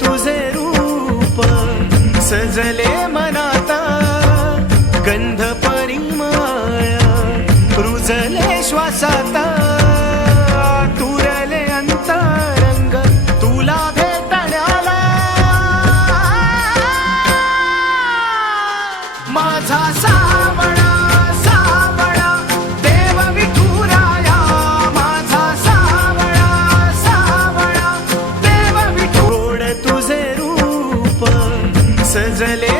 तुझे रूप सजले मनात गंध परिमळ रुजले श्वासात तुरले अंतरंग तुला भेटण्याला माझा सावळा सावळा देव विठुराया माझा सावळा सावळा देव विठू तुझे रूप सजले